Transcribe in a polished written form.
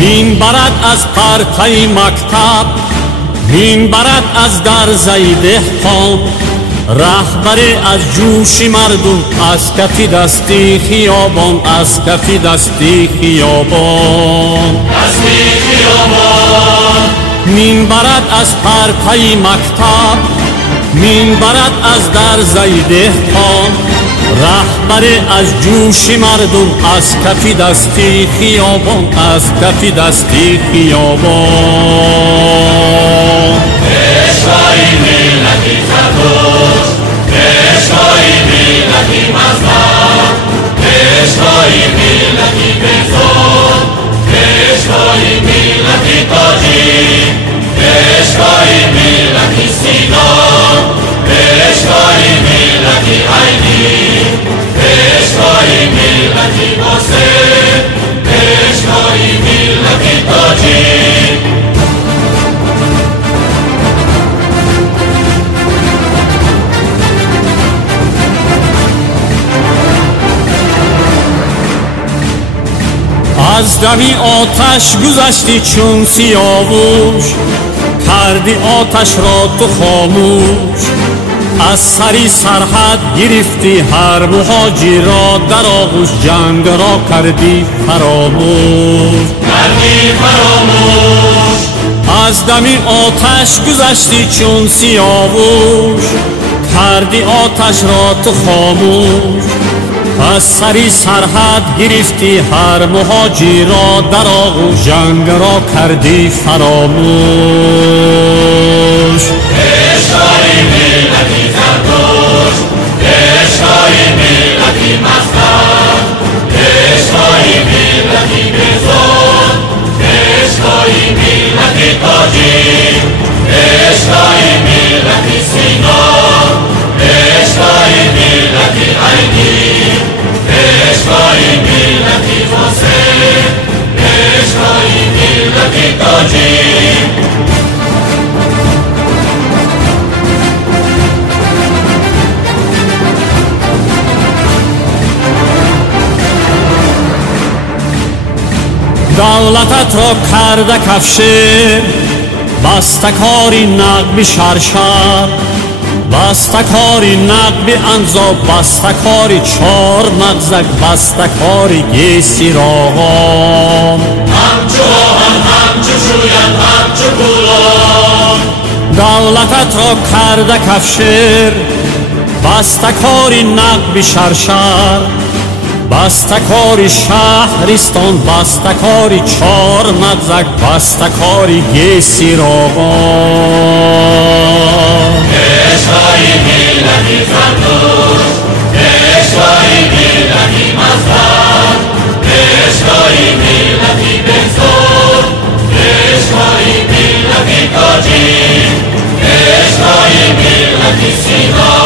مین برد از پرتای مکتب، مین برد از درزای دهقان، رهبری از جوش مردم، از کف دستی خیابان، از کف دستی خیابان، دستی خیابان. مین برد از پرتای مکتب، مین برد از درزای دهقان، رهبری از جوش مردم، از کف دستی خیابان، از کف دستی خیابان. عشقای ملتی زرتشت، عشقای ملتی مذهب، عشقای ملتی بزرگ، عشقای ملتی تاجیک، عشقای ملتی سینا، عشقای ملتی عینی، عشقای ملتی حسین، عشقای ملتی تاجیک. از دمی آتش گذشتی چون سیاوش، کردی آتش را تو خاموش، از سری سرحد گرفتی هر مهاجر را، در آغوش جنگ را کردی فراموش، کردی فراموش. از دمی آتش گذشتی چون سیاوش، کردی آتش را تو خاموش، از سری سرحد گرفتی هر مهاجر را، در آغوش جنگ را کردی فراموش. عشقای ملتی زرتشت، عشقای ملتی مذهب، عشقای ملتی بزرگ، عشقای ملتی تاجیک، عشقای ملتی سینا، عشقای ملتی عینی، عشقای ملتی حسین، عشقای ملتی تاجیک. دولتت را کرده کفشه، بستکاری نقب شرشر، بستکاری نقب انزا، بستکاری چار مغزک، بستکاری گیسی راغان، همچو آهن همچو شوید همچو پولان. دولتت را کرده کفشر، بستکاری نقب شرشر، بستکاری شهرستان، بستکاری چار مغزک، بستکاری گیسی راغان. عشقای ملتی زرتشت، عشقای ملتی مذهب، عشقای ملتی بزرگ، عشقای ملتی تاجیک، عشقای ملتی سینا،